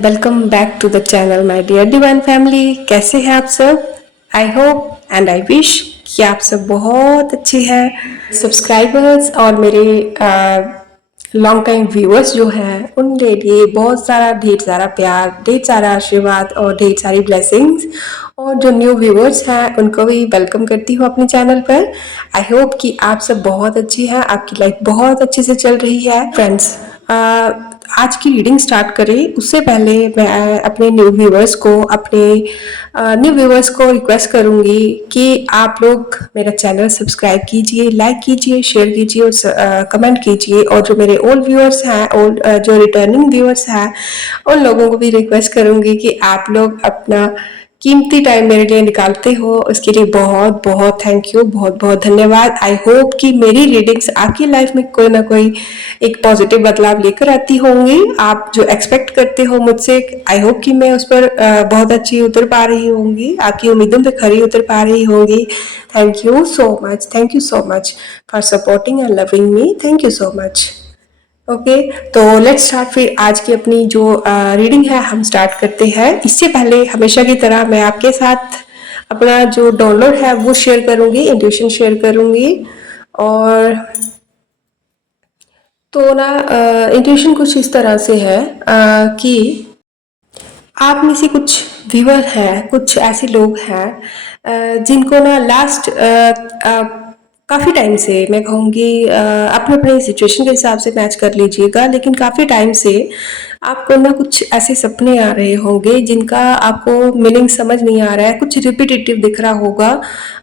Welcome back to the channel my dear divine family. कैसे हैं आप सब? I hope and I wish कि आप सब बहुत अच्छे हैं। सब्सक्राइबर्स और मेरे लॉन्ग टाइम व्यूअर्स जो हैं उनके लिए बहुत सारा ढेर सारा प्यार, ढेर सारा आशीर्वाद और ढेर सारी ब्लेसिंग्स। और जो न्यू व्यूअर्स हैं उनको भी वेलकम करती हूँ अपने चैनल पर। आई होप कि आप सब बहुत अच्छी हैं, आपकी लाइफ बहुत अच्छे से चल रही है। फ्रेंड्स, आज की रीडिंग स्टार्ट करें उससे पहले मैं अपने न्यू व्यूवर्स को रिक्वेस्ट करूंगी कि आप लोग मेरा चैनल सब्सक्राइब कीजिए, लाइक कीजिए, शेयर कीजिए और कमेंट कीजिए। और जो मेरे ओल्ड व्यूअर्स हैं, जो रिटर्निंग व्यूअर्स हैं, उन लोगों को भी रिक्वेस्ट करूंगी कि आप लोग अपना कीमती टाइम मेरे लिए निकालते हो, उसके लिए बहुत बहुत थैंक यू, बहुत बहुत धन्यवाद। आई होप कि मेरी रीडिंग्स आपकी लाइफ में कोई ना कोई एक पॉजिटिव बदलाव लेकर आती होंगी। आप जो एक्सपेक्ट करते हो मुझसे, आई होप कि मैं उस पर बहुत अच्छी उतर पा रही होंगी, आपकी उम्मीदों पे खरी उतर पा रही होंगी। Thank you so much, thank you so much for supporting and loving me. Thank you so much. Okay, तो लेट्स स्टार्ट। फिर आज की अपनी जो रीडिंग है हम स्टार्ट करते हैं। इससे पहले हमेशा की तरह मैं आपके साथ अपना जो डाउनलोड है वो शेयर करूंगी, इंट्यूशन शेयर करूंगी। और तो ना इंट्यूशन कुछ इस तरह से है कि आप में से कुछ व्यूअर हैं, कुछ ऐसे लोग हैं जिनको ना लास्ट काफ़ी टाइम से, मैं कहूँगी अपने अपने सिचुएशन के हिसाब से मैच कर लीजिएगा, लेकिन काफ़ी टाइम से आपको ना कुछ ऐसे सपने आ रहे होंगे जिनका आपको मीनिंग समझ नहीं आ रहा है, कुछ रिपीटेटिव दिख रहा होगा।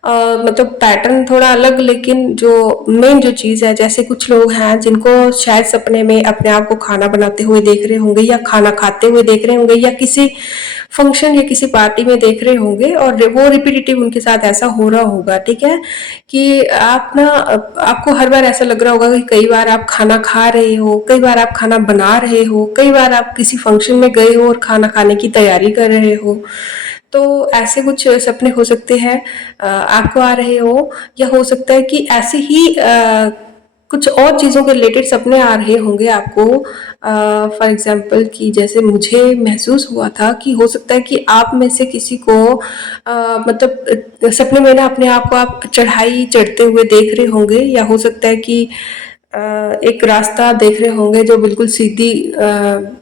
मतलब पैटर्न थोड़ा अलग, लेकिन जो मेन जो चीज़ है, जैसे कुछ लोग हैं जिनको शायद सपने में अपने आप को खाना बनाते हुए देख रहे होंगे, या खाना खाते हुए देख रहे होंगे, या किसी फंक्शन या किसी पार्टी में देख रहे होंगे, और वो रिपीटेटिव उनके साथ ऐसा हो रहा होगा। ठीक है, कि आप ना आपको हर बार ऐसा लग रहा होगा कि कई बार आप खाना खा रहे हो, कई बार आप खाना बना रहे हो, कई बार आप किसी फंक्शन में गए हो और खाना खाने की तैयारी कर रहे हो। तो ऐसे कुछ सपने हो सकते हैं आपको आ रहे हो, या हो सकता है कि ऐसे ही कुछ और चीज़ों के रिलेटेड सपने आ रहे होंगे आपको। फॉर एग्जांपल कि जैसे मुझे महसूस हुआ था कि हो सकता है कि आप में से किसी को मतलब सपने में ना अपने आप को आप चढ़ाई चढ़ते हुए देख रहे होंगे, या हो सकता है कि एक रास्ता देख रहे होंगे जो बिल्कुल सीधी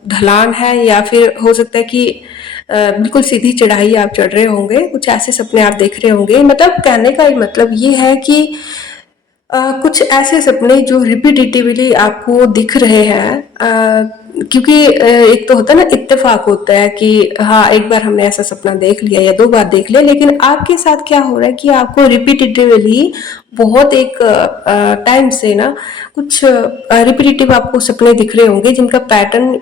ढलान है, या फिर हो सकता है कि बिल्कुल सीधी चढ़ाई आप चढ़ रहे होंगे। कुछ ऐसे सपने आप देख रहे होंगे। मतलब कहने का मतलब ये है कि कुछ ऐसे सपने जो रिपीटेटिवली आपको दिख रहे हैं, क्योंकि एक तो होता है ना, इत्तेफाक होता है कि हाँ, एक बार हमने ऐसा सपना देख लिया या 2 बार देख लिया, लेकिन आपके साथ क्या हो रहा है कि आपको रिपीटेटिवली बहुत एक टाइम से ना कुछ रिपीटेटिव आपको सपने दिख रहे होंगे जिनका पैटर्न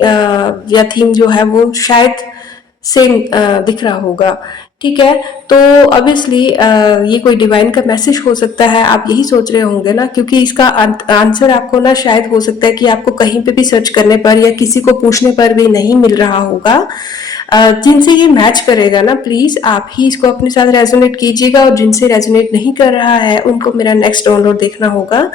या थीम जो है वो शायद सेम दिख रहा होगा। ठीक है, तो ऑब्वियसली ये कोई डिवाइन का मैसेज हो सकता है, आप यही सोच रहे होंगे ना, क्योंकि इसका आंसर आपको ना शायद हो सकता है कि आपको कहीं पे भी सर्च करने पर या किसी को पूछने पर भी नहीं मिल रहा होगा। जिनसे ये मैच करेगा ना, प्लीज आप ही इसको अपने साथ रेजोनेट कीजिएगा, और जिनसे रेजोनेट नहीं कर रहा है उनको मेरा नेक्स्ट डाउनलोड देखना होगा।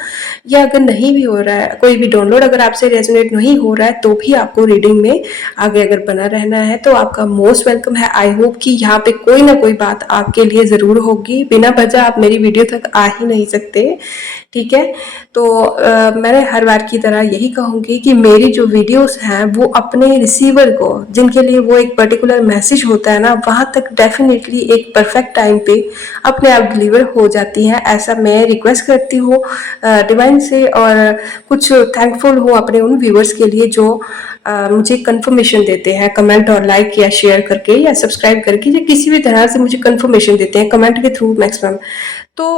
या अगर नहीं भी हो रहा है कोई भी डाउनलोड, अगर आपसे रेजोनेट नहीं हो रहा है तो भी आपको रीडिंग में आगे अगर बना रहना है तो आपका मोस्ट वेलकम है। आई होप कि यहाँ पे कोई ना कोई बात आपके लिए ज़रूर होगी, बिना वजह आप मेरी वीडियो तक आ ही नहीं सकते। ठीक है, तो मैंने हर बार की तरह यही कहूँगी कि मेरी जो वीडियोस हैं वो अपने रिसीवर को, जिनके लिए वो एक पर्टिकुलर मैसेज होता है ना, वहाँ तक डेफिनेटली एक परफेक्ट टाइम पे अपने आप डिलीवर हो जाती हैं। ऐसा मैं रिक्वेस्ट करती हूँ डिवाइन से, और कुछ थैंकफुल हूँ अपने उन व्यूवर्स के लिए जो मुझे कंफर्मेशन देते हैं कमेंट और लाइक या शेयर करके या सब्सक्राइब करके, या किसी भी तरह से मुझे कंफर्मेशन देते हैं कमेंट के थ्रू मैक्सिमम। तो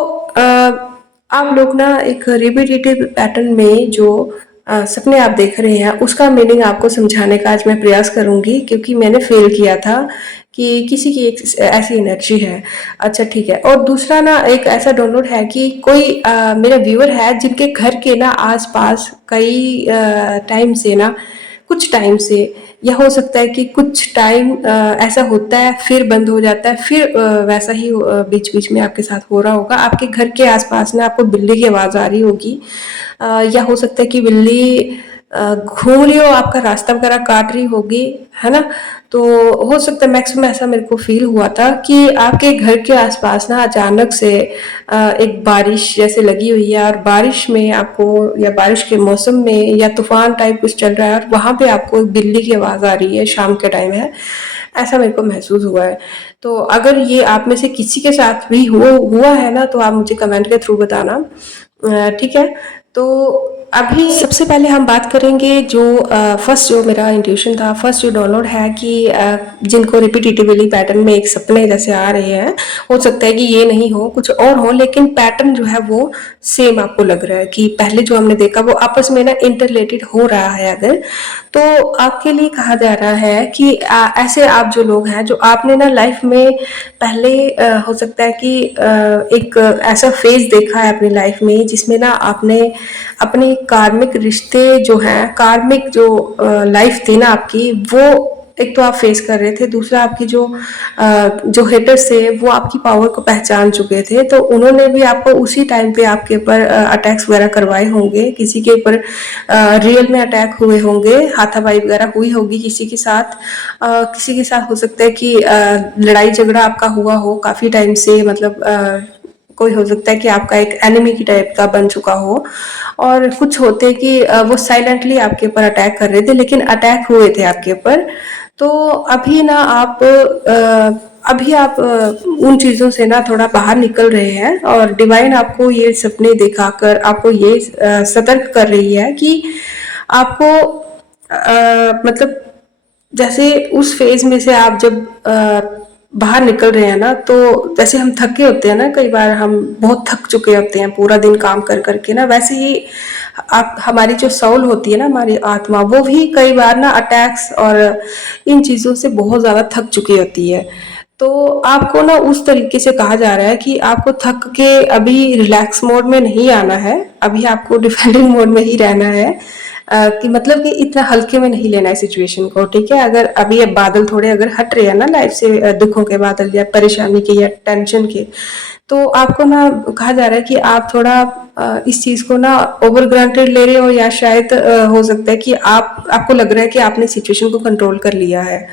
आप लोग ना एक रिपीटेटिव पैटर्न में जो सपने आप देख रहे हैं उसका मीनिंग आपको समझाने का आज मैं प्रयास करूंगी, क्योंकि मैंने फेल किया था कि किसी की एक ऐसी एनर्जी है। अच्छा ठीक है, और दूसरा ना एक ऐसा डाउनलोड है कि कोई मेरा व्यूअर है जिनके घर के ना आसपास कई टाइम से ना, कुछ टाइम से, या हो सकता है कि कुछ टाइम ऐसा होता है फिर बंद हो जाता है, फिर वैसा ही बीच बीच में आपके साथ हो रहा होगा। आपके घर के आसपास ना आपको बिल्ली की आवाज़ आ रही होगी, या हो सकता है कि बिल्ली घूम रही हो, आपका रास्ता वगैरह काट रही होगी, है ना? तो हो सकता है मैक्सिमम ऐसा मेरे को फ़ील हुआ था कि आपके घर के आस-पास ना अचानक से एक बारिश जैसे लगी हुई है और बारिश में आपको या बारिश के मौसम में या तूफ़ान टाइप कुछ चल रहा है और वहाँ पे आपको एक बिल्ली की आवाज़ आ रही है, शाम के टाइम है, ऐसा मेरे को महसूस हुआ है। तो अगर ये आप में से किसी के साथ भी हुआ है ना, तो आप मुझे कमेंट के थ्रू बताना। ठीक है? तो अभी सबसे पहले हम बात करेंगे जो फर्स्ट जो मेरा इंट्यूशन था, फर्स्ट जो डाउनलोड है कि जिनको रिपीटिटिवली पैटर्न में एक सपने जैसे आ रहे हैं, हो सकता है कि ये नहीं हो, कुछ और हो, लेकिन पैटर्न जो है वो सेम आपको लग रहा है कि पहले जो हमने देखा वो आपस में ना इंटररिलेटेड हो रहा है अगर, तो आपके लिए कहा जा रहा है कि ऐसे आप जो लोग हैं, जो आपने ना लाइफ में पहले हो सकता है कि एक ऐसा फेज़ देखा है अपनी लाइफ में जिसमें ना आपने अपने कार्मिक रिश्ते जो हैं, कार्मिक जो लाइफ थी ना आपकी, वो एक तो आप फेस कर रहे थे, दूसरा आपकी जो हेटर्स थे वो आपकी पावर को पहचान चुके थे, तो उन्होंने भी आपको उसी टाइम पे आपके ऊपर अटैक्स वगैरह करवाए होंगे, किसी के ऊपर रियल में अटैक हुए होंगे, हाथापाई वगैरह हुई होगी किसी के साथ हो सकता है कि लड़ाई झगड़ा आपका हुआ हो काफ़ी टाइम से, मतलब कोई हो सकता है कि आपका एक एनिमी की टाइप का बन चुका हो, और कुछ होते कि वो साइलेंटली आपके ऊपर अटैक कर रहे थे, लेकिन अटैक हुए थे आपके ऊपर। तो अभी आप उन चीज़ों से ना थोड़ा बाहर निकल रहे हैं और डिवाइन आपको ये सपने दिखाकर आपको ये सतर्क कर रही है कि आपको मतलब जैसे उस फेज में से आप जब बाहर निकल रहे हैं ना, तो जैसे हम थके होते हैं ना, कई बार हम बहुत थक चुके होते हैं पूरा दिन काम कर करके ना, वैसे ही आप हमारी जो सोल होती है ना, हमारी आत्मा, वो भी कई बार ना अटैक्स और इन चीज़ों से बहुत ज़्यादा थक चुकी होती है। तो आपको ना उस तरीके से कहा जा रहा है कि आपको थक के अभी रिलैक्स मोड में नहीं आना है, अभी आपको डिफेंडिंग मोड में ही रहना है। कि मतलब कि इतना हल्के में नहीं लेना है सिचुएशन को, ठीक है? अगर अभी ये बादल थोड़े अगर हट रहे हैं ना लाइफ से, दुखों के बादल या परेशानी के या टेंशन के, तो आपको ना कहा जा रहा है कि आप थोड़ा इस चीज़ को ना ओवर ग्रांटेड ले रहे हो, या शायद हो सकता है कि आपको लग रहा है कि आपने सिचुएशन को कंट्रोल कर लिया है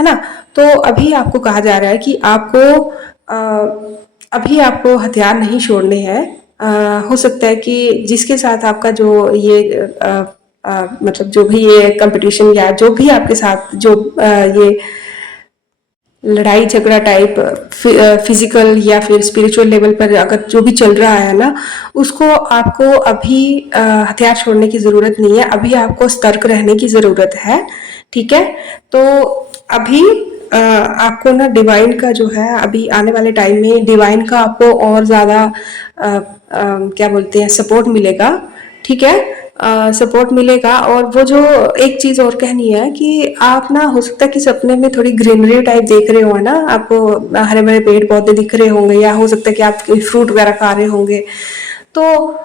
ना? तो अभी आपको कहा जा रहा है कि अभी आपको हथियार नहीं छोड़ने हैं। हो सकता है कि जिसके साथ आपका जो ये मतलब जो भी ये कंपटीशन या जो भी आपके साथ जो ये लड़ाई झगड़ा टाइप फिजिकल या फिर स्पिरिचुअल लेवल पर अगर जो भी चल रहा है ना, उसको आपको अभी हथियार छोड़ने की ज़रूरत नहीं है, अभी आपको सतर्क रहने की ज़रूरत है, ठीक है? तो अभी आपको ना डिवाइन का जो है अभी आने वाले टाइम में डिवाइन का आपको और ज़्यादा क्या बोलते हैं सपोर्ट मिलेगा, ठीक है? सपोर्ट मिलेगा, और वो जो एक चीज़ और कहनी है कि आप ना हो सकता है कि सपने में थोड़ी ग्रीनरी टाइप देख रहे हो ना, आपको हरे भरे पेड़ पौधे दिख रहे होंगे, या हो सकता है कि आप फ्रूट वगैरह खा रहे होंगे, तो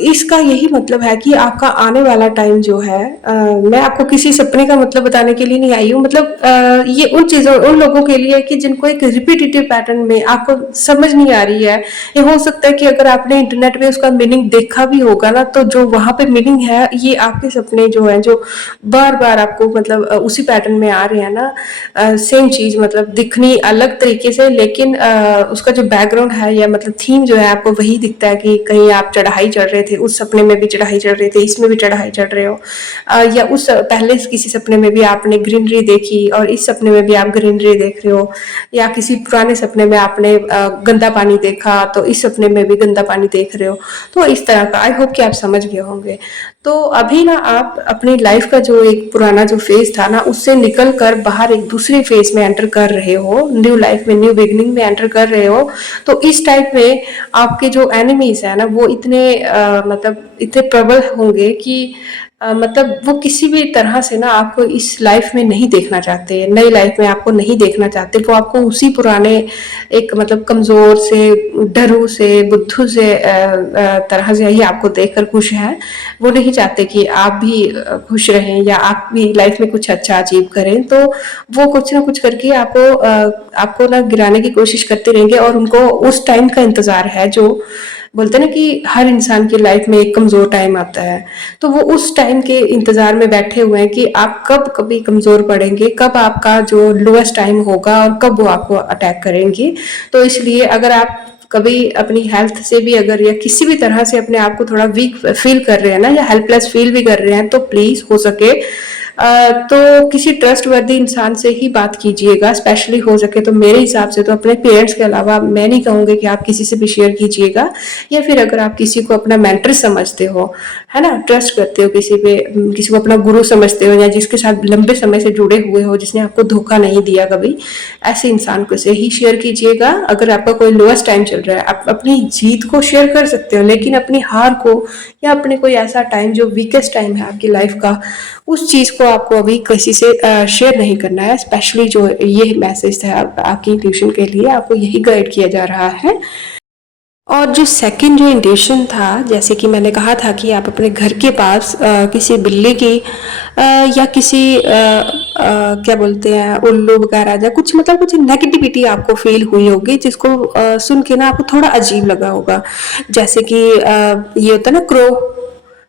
इसका यही मतलब है कि आपका आने वाला टाइम जो है, मैं आपको किसी सपने का मतलब बताने के लिए नहीं आई हूँ, मतलब ये उन लोगों के लिए कि जिनको एक रिपीटेटिव पैटर्न में आपको समझ नहीं आ रही है। ये हो सकता है कि अगर आपने इंटरनेट पे उसका मीनिंग देखा भी होगा ना, तो जो वहाँ पे मीनिंग है, ये आपके सपने जो है जो बार बार आपको मतलब उसी पैटर्न में आ रहे हैं ना, सेम चीज मतलब दिखनी अलग तरीके से, लेकिन उसका जो बैकग्राउंड है या मतलब थीम जो है आपको वही दिखता है कि कहीं आप चढ़ाई चढ़ रहे थे, उस सपने में भी चढ़ाई चढ़ रहे थे, इसमें भी चढ़ाई चढ़ रहे हो, या उस पहले किसी सपने में भी आपने ग्रीनरी देखी और इस सपने में भी आप ग्रीनरी देख रहे हो, या किसी पुराने सपने में आपने गंदा पानी देखा तो इस सपने में भी गंदा पानी देख रहे हो, तो इस तरह का आई होप कि आप समझ गए होंगे। तो अभी ना आप अपनी लाइफ का जो एक पुराना जो फेज था ना, उससे निकल कर बाहर एक दूसरे फेज में एंटर कर रहे हो, न्यू लाइफ में न्यू बिगनिंग में एंटर कर रहे हो। तो इस टाइप में आपके जो एनिमीज है ना, वो मतलब इतने प्रबल होंगे कि मतलब वो किसी भी तरह से ना आपको इस लाइफ में नहीं देखना चाहते, नई लाइफ में आपको नहीं देखना चाहते, वो आपको उसी पुराने एक मतलब कमजोर से, डरू से, बुद्धू से तरह से ही आपको देखकर खुश हैं। वो नहीं चाहते कि आप भी खुश रहें या आप भी लाइफ में कुछ अच्छा अचीव करें, तो वो कुछ ना कुछ करके आपको ना गिराने की कोशिश करते रहेंगे, और उनको उस टाइम का इंतजार है जो बोलते हैं ना कि हर इंसान की लाइफ में एक कमज़ोर टाइम आता है, तो वो उस टाइम के इंतज़ार में बैठे हुए हैं कि आप कब कभी कमज़ोर पड़ेंगे, कब आपका जो लोएस्ट टाइम होगा और कब वो आपको अटैक करेंगे। तो इसलिए अगर आप कभी अपनी हेल्थ से भी अगर या किसी भी तरह से अपने आप को थोड़ा वीक फील कर रहे हैं ना, या हेल्पलेस फील भी कर रहे हैं, तो प्लीज़ हो सके तो किसी ट्रस्ट वर्दी इंसान से ही बात कीजिएगा। स्पेशली हो सके तो मेरे हिसाब से तो अपने पेरेंट्स के अलावा मैं नहीं कहूँगी कि आप किसी से भी शेयर कीजिएगा, या फिर अगर आप किसी को अपना मेंटर समझते हो, है ना, ट्रस्ट करते हो किसी पे, किसी को अपना गुरु समझते हो, या जिसके साथ लंबे समय से जुड़े हुए हो, जिसने आपको धोखा नहीं दिया कभी, ऐसे इंसान को से ही शेयर कीजिएगा। अगर आपका कोई लोएस्ट टाइम चल रहा है, आप अपनी जीत को शेयर कर सकते हो, लेकिन अपनी हार को या अपने कोई ऐसा टाइम जो वीकेस्ट टाइम है आपकी लाइफ का, उस चीज़ को आपको अभी किसी से शेयर नहीं करना है। स्पेशली जो ये मैसेज है आपकी इंट्यूशन के लिए, आपको यही गाइड किया जा रहा है। और जो सेकंड जो इंटेंशन था, जैसे कि मैंने कहा था कि आप अपने घर के पास किसी बिल्ली की या किसी क्या बोलते हैं उल्लू वगैरह, या कुछ मतलब कुछ नेगेटिविटी आपको फील हुई होगी, जिसको सुन के ना आपको थोड़ा अजीब लगा होगा। जैसे कि ये होता है ना क्रो,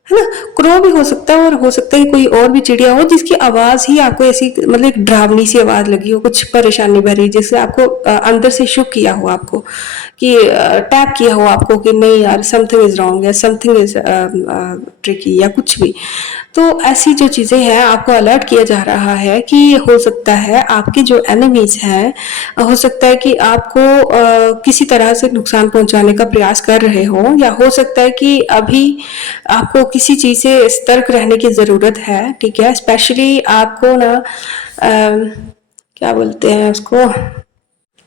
है ना, क्रो भी हो सकता है, और हो सकता है कि कोई और भी चिड़िया हो जिसकी आवाज ही आपको ऐसी मतलब एक डरावनी सी आवाज लगी हो, कुछ परेशानी भरी, जिससे आपको अंदर से शुक किया हो आपको, कि टैप किया हो आपको कि नहीं यार समथिंग इज रॉन्ग, या समथिंग इज ट्रिकी, या कुछ भी। तो ऐसी जो चीजें हैं आपको अलर्ट किया जा रहा है कि हो सकता है आपके जो एनिमीज हैं, हो सकता है कि आपको किसी तरह से नुकसान पहुंचाने का प्रयास कर रहे हो, या हो सकता है कि अभी आपको किसी चीज से सतर्क रहने की जरूरत है। ठीक है, स्पेशली आपको ना क्या बोलते हैं उसको,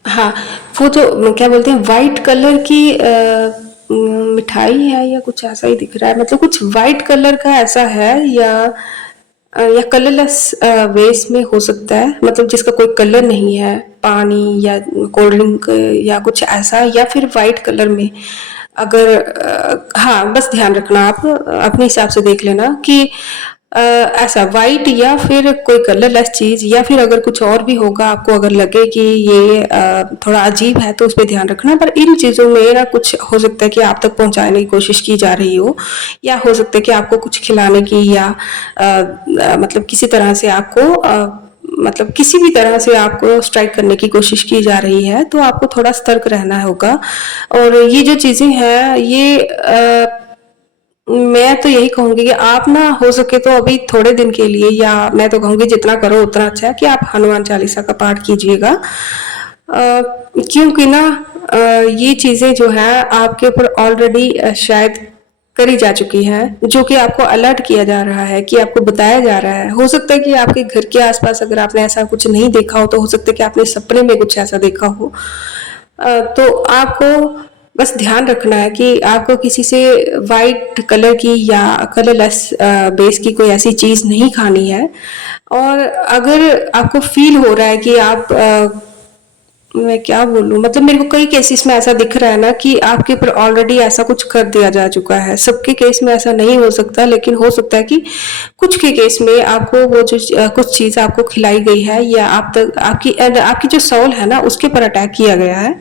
हाँ, वो जो क्या बोलते हैं व्हाइट कलर की मिठाई है, या कुछ ऐसा ही दिख रहा है, मतलब कुछ व्हाइट कलर का ऐसा है, या कलरलेस वेस्ट में हो सकता है, मतलब जिसका कोई कलर नहीं है, पानी या कोल्ड ड्रिंक या कुछ ऐसा, या फिर व्हाइट कलर में। अगर हाँ, बस ध्यान रखना, आप अपने हिसाब से देख लेना कि ऐसा वाइट या फिर कोई कलरलेस चीज, या फिर अगर कुछ और भी होगा, आपको अगर लगे कि ये थोड़ा अजीब है, तो उस पर ध्यान रखना। पर इन चीजों में ना कुछ हो सकता है कि आप तक पहुंचाने की कोशिश की जा रही हो, या हो सकता है कि आपको कुछ खिलाने की, या मतलब किसी तरह से आपको मतलब किसी भी तरह से आपको स्ट्राइक करने की कोशिश की जा रही है, तो आपको थोड़ा सतर्क रहना होगा। और ये जो चीजें हैं, ये मैं तो यही कहूँगी कि आप ना हो सके तो अभी थोड़े दिन के लिए, या मैं तो कहूँगी जितना करो उतना अच्छा है, कि आप हनुमान चालीसा का पाठ कीजिएगा। क्योंकि ना ये चीज़ें जो है आपके ऊपर ऑलरेडी शायद करी जा चुकी हैं, जो कि आपको अलर्ट किया जा रहा है, कि आपको बताया जा रहा है। हो सकता है कि आपके घर के आसपास अगर आपने ऐसा कुछ नहीं देखा हो, तो हो सकता है कि आपने सपने में कुछ ऐसा देखा हो। तो आपको बस ध्यान रखना है कि आपको किसी से वाइट कलर की या कलरलेस बेस की कोई ऐसी चीज़ नहीं खानी है। और अगर आपको फील हो रहा है कि आप मैं क्या बोलूँ, मतलब मेरे को कई केसेस में ऐसा दिख रहा है ना कि आपके ऊपर ऑलरेडी ऐसा कुछ कर दिया जा चुका है। सबके केस में ऐसा नहीं हो सकता, लेकिन हो सकता है कि कुछ के केस में आपको वो जो कुछ चीज़ आपको खिलाई गई है, या आप तक आपकी जो सोल है ना उसके ऊपर अटैक किया गया है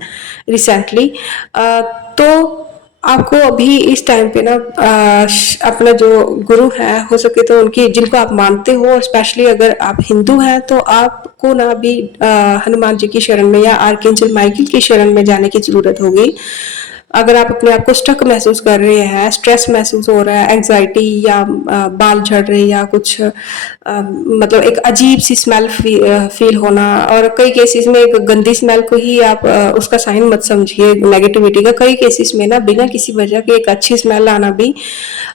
रिसेंटली। तो आपको अभी इस टाइम पे ना अपना जो गुरु है, हो सके तो उनकी, जिनको आप मानते हो, और स्पेशली अगर आप हिंदू हैं, तो आपको ना अभी हनुमान जी की शरण में या आर्कएंजल माइकल की शरण में जाने की जरूरत होगी। अगर आप अपने आप को स्टक महसूस कर रहे हैं, स्ट्रेस महसूस हो रहा है, एंग्जाइटी, या बाल झड़ रहे, या कुछ मतलब एक अजीब सी स्मेल फील होना, और कई केसेस में एक गंदी स्मेल को ही आप उसका साइन मत समझिए नेगेटिविटी का। कई केसेस में ना बिना किसी वजह के एक अच्छी स्मेल आना भी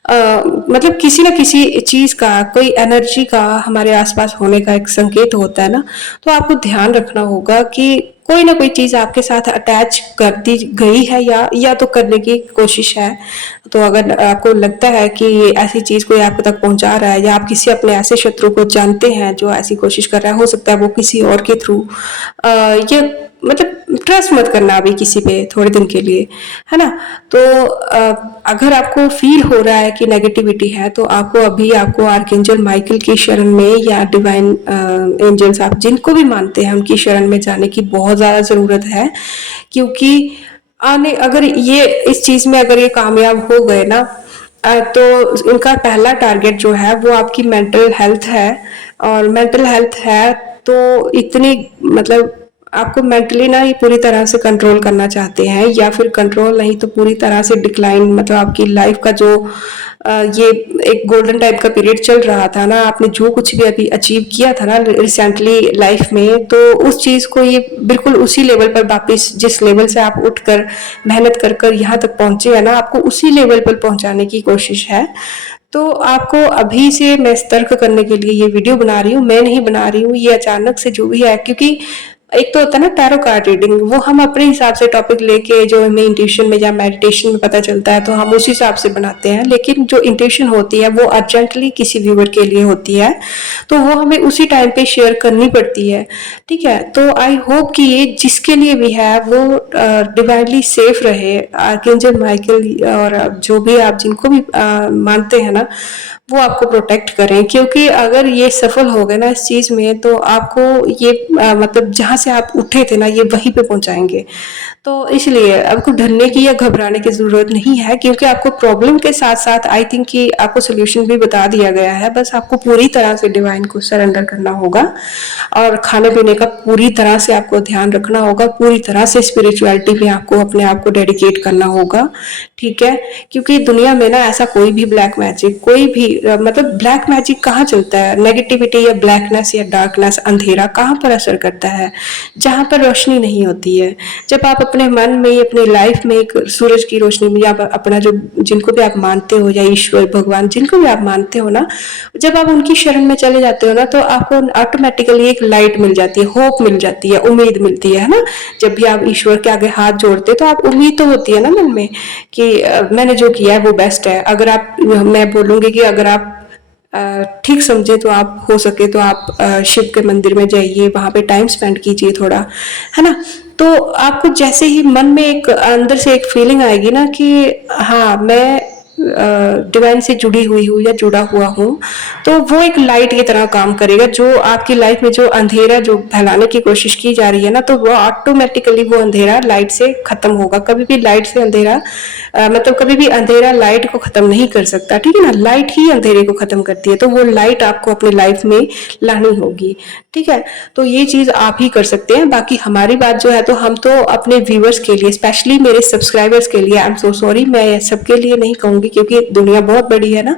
मतलब किसी ना किसी चीज का, कोई एनर्जी का हमारे आसपास होने का एक संकेत होता है ना। तो आपको ध्यान रखना होगा कि कोई ना कोई चीज आपके साथ अटैच करती गई है, या तो करने की कोशिश है। तो अगर आपको लगता है कि ये ऐसी चीज कोई आप तक पहुंचा रहा है, या आप किसी अपने ऐसे शत्रु को जानते हैं जो ऐसी कोशिश कर रहा है, हो सकता है वो किसी और के थ्रू, ये मतलब ट्रस्ट मत करना अभी किसी पे थोड़े दिन के लिए, है ना। तो अगर आपको फील हो रहा है कि नेगेटिविटी है, तो आपको आर्कएंजल माइकल की शरण में, या डिवाइन एंजल्स आप जिनको भी मानते हैं उनकी शरण में जाने की बहुत ज़्यादा ज़रूरत है। क्योंकि आने अगर ये इस चीज़ में अगर ये कामयाब हो गए ना, तो इनका पहला टारगेट जो है वो आपकी मेंटल हेल्थ है। और मेंटल हेल्थ है तो इतनी मतलब आपको मेंटली ना ये पूरी तरह से कंट्रोल करना चाहते हैं, या फिर कंट्रोल नहीं तो पूरी तरह से डिक्लाइन, मतलब आपकी लाइफ का जो ये एक गोल्डन टाइप का पीरियड चल रहा था ना, आपने जो कुछ भी अभी अचीव किया था ना रिसेंटली लाइफ में, तो उस चीज़ को ये बिल्कुल उसी लेवल पर वापस, जिस लेवल से आप उठकर मेहनत कर कर यहाँ तक पहुंचे हैं ना, आपको उसी लेवल पर पहुंचाने की कोशिश है। तो आपको अभी से मैं सतर्क करने के लिए ये वीडियो बना रही हूँ, मैं नहीं बना रही हूँ, ये अचानक से जो भी है, क्योंकि एक तो होता है ना टैरो कार्ड रीडिंग, वो हम अपने हिसाब से टॉपिक लेके जो हमें इंट्यूशन में या मेडिटेशन में पता चलता है तो हम उस हिसाब से बनाते हैं, लेकिन जो इंट्यूशन होती है वो अर्जेंटली किसी व्यूअर के लिए होती है, तो वो हमें उसी टाइम पे शेयर करनी पड़ती है। ठीक है, तो आई होप कि ये जिसके लिए भी है वो डिवाइनली सेफ रहे, आर्कएंजल माइकल और जो भी आप जिनको भी मानते हैं ना, वो आपको प्रोटेक्ट करें, क्योंकि अगर ये सफल हो गए ना इस चीज में तो आपको ये मतलब जहां से आप उठे थे ना ये वहीं पे पहुंचाएंगे। तो इसलिए आपको डरने की या घबराने की जरूरत नहीं है, क्योंकि आपको प्रॉब्लम के साथ साथ आई थिंक कि आपको सोल्यूशन भी बता दिया गया है, बस आपको पूरी तरह से डिवाइन को सरेंडर करना होगा और खाने पीने का पूरी तरह से आपको ध्यान रखना होगा, पूरी तरह से स्पिरिचुअलिटी में आपको अपने आप को डेडिकेट करना होगा। ठीक है, क्योंकि दुनिया में ना ऐसा कोई भी ब्लैक मैजिक, कोई भी मतलब ब्लैक मैजिक कहाँ चलता है, नेगेटिविटी या ब्लैकनेस या डार्कनेस, अंधेरा कहाँ पर असर करता है, जहां पर रोशनी नहीं होती है। जब आप अपने मन में, अपनी लाइफ में एक सूरज की रोशनी में, या अपना जो जिनको भी आप मानते हो, या ईश्वर भगवान जिनको भी आप मानते हो ना, जब आप उनकी शरण में चले जाते हो ना, तो आपको ऑटोमेटिकली एक लाइट मिल जाती है, होप मिल जाती है, उम्मीद मिलती है ना। जब भी आप ईश्वर के आगे हाथ जोड़ते तो आप उम्मीद तो होती है ना मन में कि मैंने जो किया है वो बेस्ट है। अगर आप, मैं बोलूंगी कि अगर आप ठीक समझे तो आप हो सके तो आप शिव के मंदिर में जाइए, वहां पे टाइम स्पेंड कीजिए थोड़ा, है ना। तो आपको जैसे ही मन में एक अंदर से एक फीलिंग आएगी ना कि हाँ मैं डिवाइन से जुड़ी हुई हूँ या जुड़ा हुआ हूँ, तो वो एक लाइट की तरह काम करेगा, जो आपकी लाइफ में जो अंधेरा जो फैलाने की कोशिश की जा रही है ना, तो वो ऑटोमेटिकली वो अंधेरा लाइट से खत्म होगा। कभी भी लाइट से अंधेरा मतलब कभी भी अंधेरा लाइट को खत्म नहीं कर सकता, ठीक है ना, लाइट ही अंधेरे को खत्म करती है, तो वो लाइट आपको अपनी लाइफ में लानी होगी। ठीक है, तो ये चीज आप ही कर सकते हैं। बाकी हमारी बात जो है, तो हम तो अपने व्यूअर्स के लिए, स्पेशली मेरे सब्सक्राइबर्स के लिए, आई एम सो सॉरी, मैं सबके लिए नहीं कहूंगी क्योंकि दुनिया बहुत बड़ी है ना,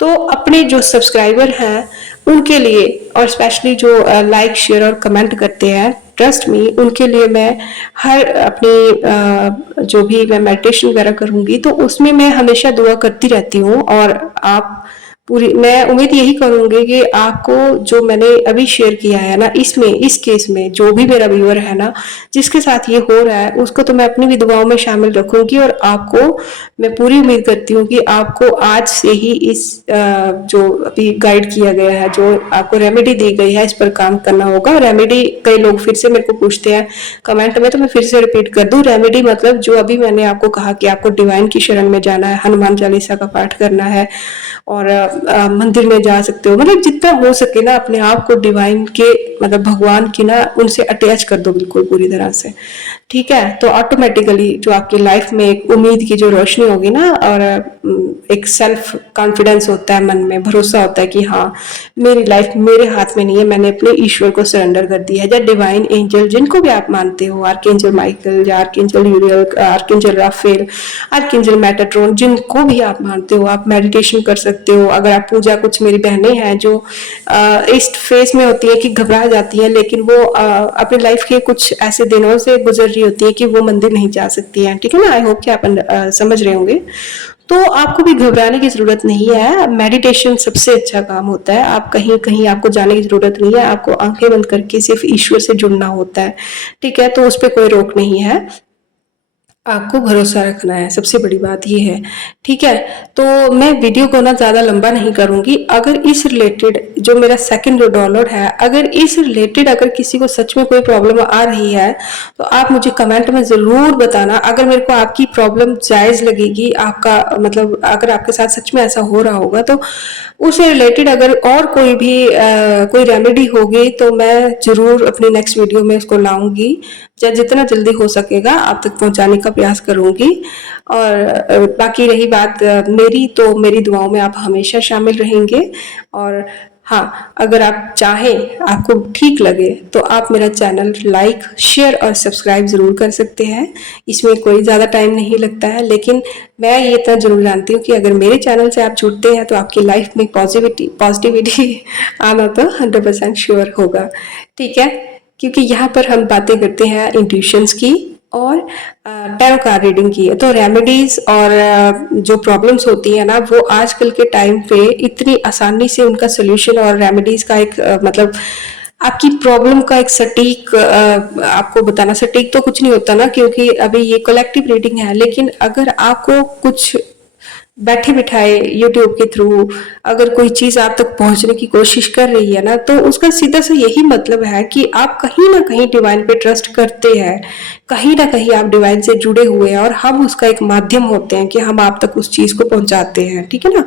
तो अपने जो सब्सक्राइबर हैं उनके लिए, और स्पेशली जो लाइक शेयर और कमेंट करते हैं, ट्रस्ट मी, उनके लिए मैं हर अपनी जो भी मैं मेडिटेशन वगैरह करूंगी तो उसमें मैं हमेशा दुआ करती रहती हूँ। और आप पूरी, मैं उम्मीद यही करूंगी कि आपको जो मैंने अभी शेयर किया है ना, इसमें इस केस में जो भी मेरा व्यूअर है ना, जिसके साथ ये हो रहा है, उसको तो मैं अपनी भी दुआओं में शामिल रखूंगी। और आपको मैं पूरी उम्मीद करती हूँ कि आपको आज से ही इस जो अभी गाइड किया गया है, जो आपको रेमेडी दी गई है, इस पर काम करना होगा। रेमेडी कई लोग फिर से मेरे को पूछते हैं कमेंट में, तो मैं फिर से रिपीट कर दूं, रेमेडी मतलब जो अभी मैंने आपको कहा कि आपको डिवाइन की शरण में जाना है, हनुमान चालीसा का पाठ करना है, और मंदिर में जा सकते हो, मतलब जितना हो सके ना अपने आप को डिवाइन के, मतलब भगवान की ना, उनसे अटैच कर दो बिल्कुल पूरी तरह से। ठीक है, तो ऑटोमेटिकली जो आपकी लाइफ में एक उम्मीद की जो रोशनी होगी ना, और एक सेल्फ कॉन्फिडेंस होता है, मन में भरोसा होता है कि हाँ मेरी लाइफ मेरे हाथ में नहीं है, मैंने अपने ईश्वर को सरेंडर कर दिया है। या डिवाइन एंजल जिनको भी आप मानते हो, आर्कएंजल माइकल या archangel यूरियल, archangel Rafale, archangel Metatron, जिनको भी आप मानते हो, आप मेडिटेशन कर सकते हो। अगर आप पूजा, कुछ मेरी बहनें हैं जो इस फेज में होती है कि घबरा जाती हैं, लेकिन वो अपनी लाइफ के कुछ ऐसे दिनों से गुजर रही होती है कि वो मंदिर नहीं जा सकती हैं। ठीक है ना, आई होप कि आप समझ रहे होंगे। तो आपको भी घबराने की जरूरत नहीं है, मेडिटेशन सबसे अच्छा काम होता है। आप कहीं कहीं आपको जाने की जरूरत नहीं है, आपको आंखें बंद करके सिर्फ ईश्वर से जुड़ना होता है। ठीक है, तो उस पर कोई रोक नहीं है, आपको भरोसा रखना है, सबसे बड़ी बात ये है। ठीक है, तो मैं वीडियो को ना ज़्यादा लंबा नहीं करूँगी। अगर इस रिलेटेड जो मेरा सेकंड जो डाउनलोड है, अगर इस रिलेटेड अगर किसी को सच में कोई प्रॉब्लम आ रही है तो आप मुझे कमेंट में ज़रूर बताना। अगर मेरे को आपकी प्रॉब्लम जायज़ लगेगी, आपका मतलब अगर आपके साथ सच में ऐसा हो रहा होगा, तो उससे रिलेटेड अगर और कोई भी कोई रेमेडी होगी तो मैं ज़रूर अपनी नेक्स्ट वीडियो में उसको लाऊंगी। जितना जल्दी हो सकेगा आप तक पहुंचाने का प्रयास करूंगी। और बाकी रही बात मेरी, तो मेरी दुआओं में आप हमेशा शामिल रहेंगे। और हाँ, अगर आप चाहें, आपको ठीक लगे, तो आप मेरा चैनल लाइक, शेयर और सब्सक्राइब ज़रूर कर सकते हैं। इसमें कोई ज़्यादा टाइम नहीं लगता है, लेकिन मैं ये इतना ज़रूर जानती हूँ कि अगर मेरे चैनल से आप जुड़ते हैं तो आपकी लाइफ में पॉजिटिविटी आना तो 100% श्योर होगा। ठीक है, क्योंकि यहाँ पर हम बातें करते हैं इंट्यूशंस की और टैरो कार्ड रीडिंग की है। तो रेमेडीज और जो प्रॉब्लम्स होती है ना, वो आजकल के टाइम पे इतनी आसानी से उनका सोल्यूशन और रेमेडीज का एक मतलब आपकी प्रॉब्लम का एक सटीक आपको बताना, सटीक तो कुछ नहीं होता ना, क्योंकि अभी ये कलेक्टिव रीडिंग है। लेकिन अगर आपको कुछ बैठे बिठाए यूट्यूब के थ्रू अगर कोई चीज आप तक पहुंचने की कोशिश कर रही है ना, तो उसका सीधा सा यही मतलब है कि आप कहीं ना कहीं डिवाइन पे ट्रस्ट करते हैं, कहीं ना कहीं आप डिवाइन से जुड़े हुए हैं और हम उसका एक माध्यम होते हैं कि हम आप तक उस चीज को पहुंचाते हैं। ठीक है ना,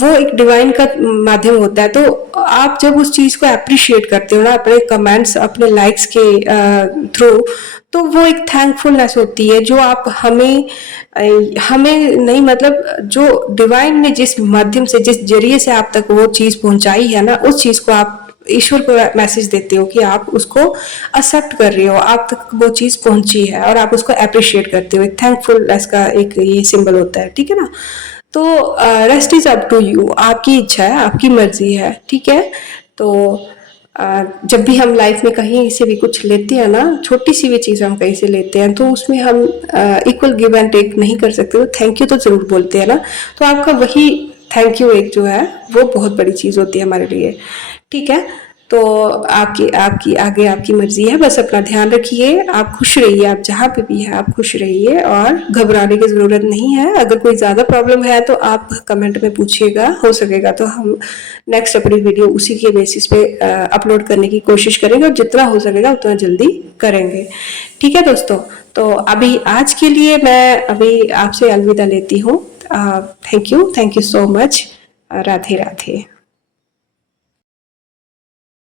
वो एक डिवाइन का माध्यम होता है। तो आप जब उस चीज को अप्रिशिएट करते हो ना, अपने कमेंट्स, अपने लाइक्स के थ्रू, तो वो एक थैंकफुलनेस होती है जो आप हमें नहीं, मतलब जो डिवाइन ने जिस माध्यम से, जिस जरिए से आप तक वो चीज पहुंचाई है ना, उस चीज को आप ईश्वर को मैसेज देते हो कि आप उसको एक्सेप्ट कर रहे हो, आप तक वो चीज पहुंची है और आप उसको अप्रिशिएट करते हो। एक थैंकफुलनेस का एक ये सिंबल होता है। ठीक है ना, तो rest is up to you, आपकी इच्छा है, आपकी मर्जी है। ठीक है, तो जब भी हम लाइफ में कहीं से भी कुछ लेते हैं ना, छोटी सी भी चीज़ हम कहीं से लेते हैं, तो उसमें हम इक्वल गिव एंड टेक नहीं कर सकते, तो थैंक यू तो ज़रूर बोलते हैं ना। तो आपका वही थैंक यू एक जो है वो बहुत बड़ी चीज़ होती है हमारे लिए। ठीक है, तो आपकी आपकी आगे आपकी मर्जी है, बस अपना ध्यान रखिए, आप खुश रहिए, आप जहाँ पे भी है आप खुश रहिए और घबराने की ज़रूरत नहीं है। अगर कोई ज़्यादा प्रॉब्लम है तो आप कमेंट में पूछिएगा, हो सकेगा तो हम नेक्स्ट अपनी वीडियो उसी के बेसिस पे अपलोड करने की कोशिश करेंगे और जितना हो सकेगा उतना जल्दी करेंगे। ठीक है दोस्तों, तो अभी आज के लिए मैं अभी आपसे अलविदा लेती हूँ। Thank you so much. Radhe Radhe.